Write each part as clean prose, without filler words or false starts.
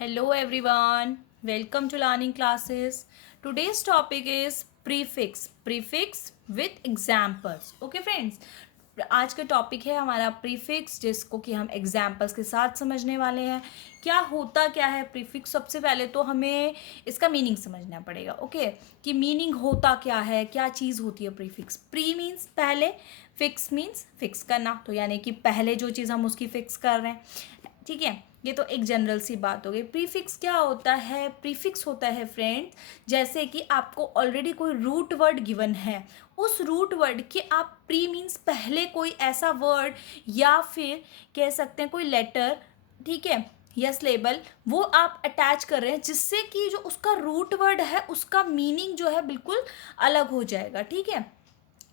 Hello everyone, welcome to learning classes. Today's topic is prefix with examples. Okay friends, आज का topic है हमारा prefix जिसको कि हम एग्जाम्पल्स के साथ समझने वाले हैं. क्या है प्रीफिक्स. सबसे पहले तो हमें इसका मीनिंग समझना पड़ेगा. ओके कि मीनिंग होता क्या है, क्या चीज़ होती है प्रीफिक्स. प्री मीन्स पहले, फिक्स मीन्स फिक्स करना, तो यानी कि पहले जो चीज़ हम उसकी फिक्स कर रहे हैं. ठीक है, ये तो एक जनरल सी बात हो गई. प्रीफिक्स क्या होता है. प्रीफिक्स होता है फ्रेंड्स, जैसे कि आपको ऑलरेडी कोई रूट वर्ड गिवन है, उस रूट वर्ड के आप प्री मीन्स पहले कोई ऐसा वर्ड या फिर कह सकते हैं कोई लेटर, ठीक है, या सिलेबल, वो आप अटैच कर रहे हैं जिससे कि जो उसका रूट वर्ड है उसका मीनिंग जो है बिल्कुल अलग हो जाएगा. ठीक है,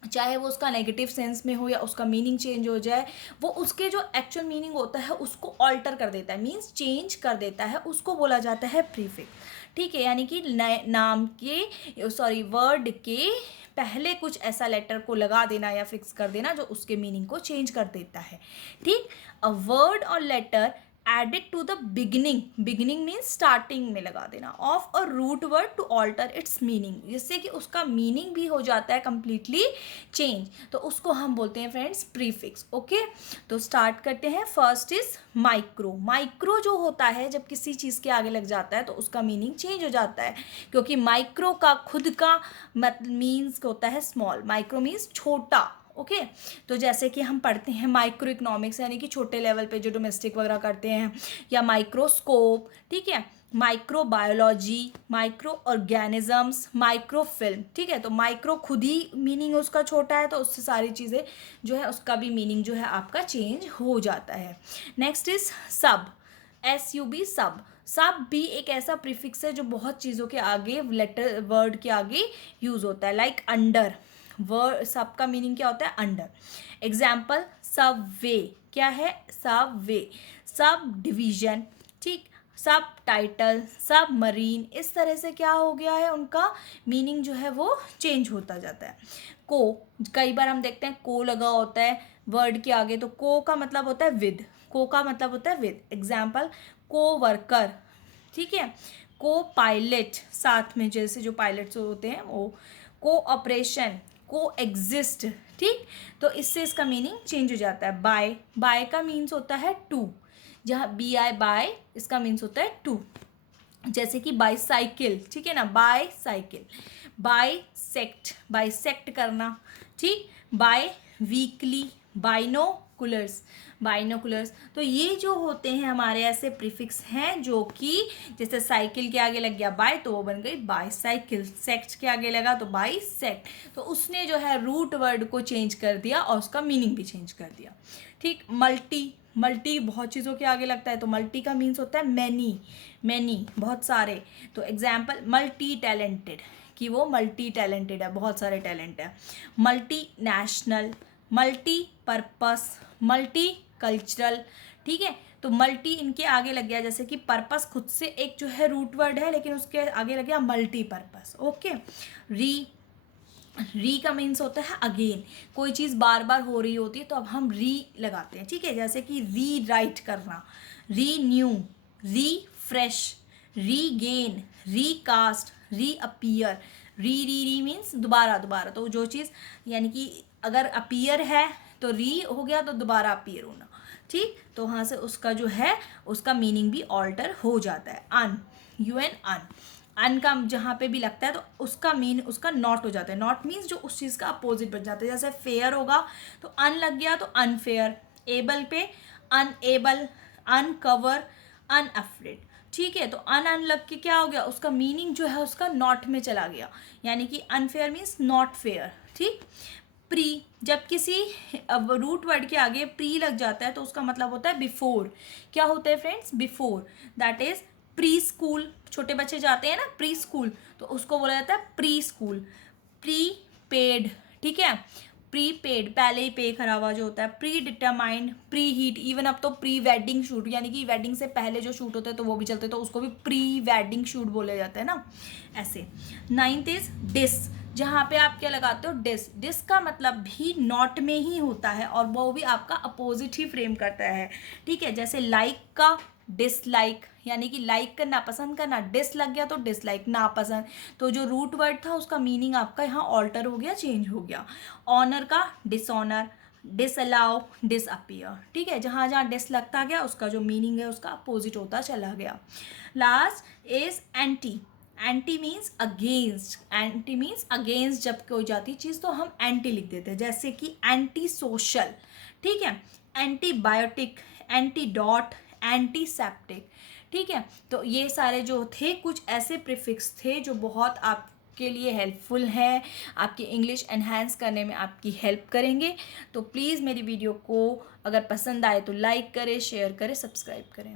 चाहे वो उसका नेगेटिव सेंस में हो या उसका मीनिंग चेंज हो जाए, वो उसके जो एक्चुअल मीनिंग होता है उसको ऑल्टर कर देता है, मीन्स चेंज कर देता है, उसको बोला जाता है प्रीफिक्स. ठीक है, यानी कि नाम के वर्ड के पहले कुछ ऐसा लेटर को लगा देना या फिक्स कर देना जो उसके मीनिंग को चेंज कर देता है. ठीक, अ वर्ड और letter added to the beginning means starting में लगा देना of a root word to alter its meaning, जिससे कि उसका मीनिंग भी हो जाता है कंप्लीटली चेंज, तो उसको हम बोलते हैं फ्रेंड्स प्रीफिक्स. ओके, तो स्टार्ट करते हैं. फर्स्ट इज माइक्रो जो होता है जब किसी चीज़ के आगे लग जाता है तो उसका मीनिंग चेंज हो जाता है, क्योंकि माइक्रो का खुद का मीन्स होता है स्मॉल. माइक्रो मीन्स छोटा. ओके, तो जैसे कि हम पढ़ते हैं माइक्रो इकोनॉमिक्स, यानी कि छोटे लेवल पे जो डोमेस्टिक वगैरह करते हैं, या माइक्रोस्कोप. ठीक है, micro biology, micro organisms, micro film. ठीक है, तो माइक्रो खुद ही मीनिंग उसका छोटा है, तो उससे सारी चीज़ें जो है उसका भी मीनिंग जो है आपका चेंज हो जाता है. नेक्स्ट इज सब, SUB सब. सब भी एक ऐसा प्रीफिक्स है जो बहुत चीज़ों के आगे, लेटर वर्ड के आगे यूज़ होता है. लाइक अंडर, वर्ड सब का मीनिंग क्या होता है अंडर. एग्जाम्पल सब वे, क्या है सब वे. सब डिवीजन, ठीक, सब टाइटल, सब मरीन, इस तरह से क्या हो गया है उनका मीनिंग जो है वो चेंज होता जाता है. को, कई बार हम देखते हैं को लगा होता है वर्ड के आगे, तो को का मतलब होता है विद. को का मतलब होता है विद. एग्जाम्पल को वर्कर, ठीक है, को पायलट, साथ में जैसे जो पायलट्स होते हैं वो. को ऑपरेशन, को एग्जिस्ट. ठीक, तो इससे इसका मीनिंग चेंज हो जाता है. बाय का मीन्स होता है टू, जहाँ BI बाय, इसका मीन्स होता है टू. जैसे कि बाईसाइकिल, ठीक है ना, बाईसाइकिल. बाईसेक्ट करना. ठीक, बाय वीकली, बाइनोकुलर्स. तो ये जो होते हैं हमारे ऐसे प्रीफिक्स हैं जो कि जैसे साइकिल के आगे लग गया बाय तो वो बन गई बाईसाइकिल, सेक्ट के आगे लगा तो बाईसेक्ट, तो उसने जो है रूट वर्ड को चेंज कर दिया और उसका मीनिंग भी चेंज कर दिया. ठीक, मल्टी बहुत चीज़ों के आगे लगता है, तो मल्टी का मीन्स होता है मैनी, बहुत सारे. तो एग्जाम्पल मल्टी टैलेंटेड, कि वो मल्टी टैलेंटेड है, बहुत सारे टैलेंट है. Multi national, multi purpose, multi cultural. ठीक है, तो मल्टी इनके आगे लग गया, जैसे कि पर्पस खुद से एक जो है रूट वर्ड है लेकिन उसके आगे लग गया मल्टी पर्पस. ओके, री का मीन्स होता है अगेन, कोई चीज़ बार बार हो रही होती है तो अब हम री लगाते हैं. ठीक है, जैसे कि री राइट करना, री न्यू, री फ्रेश, री गेन, री कास्ट, री अपीयर. री मीन्स दोबारा. तो जो चीज़ यानी कि अगर अपीयर है तो री हो गया, तो दोबारा अपीयर होना. ठीक, तो वहाँ से उसका जो है उसका मीनिंग भी ऑल्टर हो जाता है. अन का जहाँ पे भी लगता है तो उसका नॉट हो जाता है. नॉट मीन्स जो उस चीज़ का अपोजिट बन जाता है. जैसे फेयर होगा तो अन लग गया तो अनफेयर. एबल पे अनएबल, अनकवर, अनअफ्रेड. ठीक है, तो अन लग के क्या हो गया, उसका मीनिंग जो है उसका नॉट में चला गया, यानी कि अनफेयर मीन्स नॉट फेयर. ठीक, प्री, जब किसी रूट वर्ड के आगे प्री लग जाता है तो उसका मतलब होता है बिफोर. क्या होता है friends, before. That is pre school, छोटे बच्चे जाते हैं ना प्री स्कूल, तो उसको बोला जाता है प्री स्कूल. प्री पेड, ठीक है, प्री पेड पहले ही पे करा हुआ जो होता है. Pre determined, pre heat, even अब तो प्री वेडिंग शूट, यानी कि वेडिंग से पहले जो शूट होते हैं तो वो भी चलते हैं, तो उसको भी प्री वेडिंग शूट बोले जाते हैं ना, ऐसे. 9th इज डिस, जहाँ पे आप क्या लगाते हो डिस का मतलब भी नॉट में ही होता है और वो भी आपका अपोजिट ही फ्रेम करता है. ठीक है, जैसे लाइक का डिसलाइक, यानी कि लाइक करना, पसंद करना, डिस लग गया तो डिसलाइक, नापसंद। तो जो रूट वर्ड था उसका मीनिंग आपका यहाँ ऑल्टर हो गया, चेंज हो गया। ऑनर का डिसऑनर, डिसअलाउ, डिसअपियर, ठीक है। जहाँ जहाँ डिस लगता गया उसका जो मीनिंग है उसका अपोजिट होता चला गया। Last is anti. Anti means against, anti means against जब कोई जाती चीज़ तो हम एंटी लिख देते हैं, जैसे कि एंटी सोशल, ठीक है, एंटीबायोटिक, एंटीडॉट, एंटीसेप्टिक, ठीक है। तो ये सारे जो थे कुछ ऐसे प्रीफिक्स थे जो बहुत आपके लिए हेल्पफुल है, आपकी इंग्लिश एनहांस करने में आपकी हेल्प करेंगे। तो प्लीज़ मेरी वीडियो को अगर पसंद आए तो लाइक करें, शेयर करें, सब्सक्राइब करें।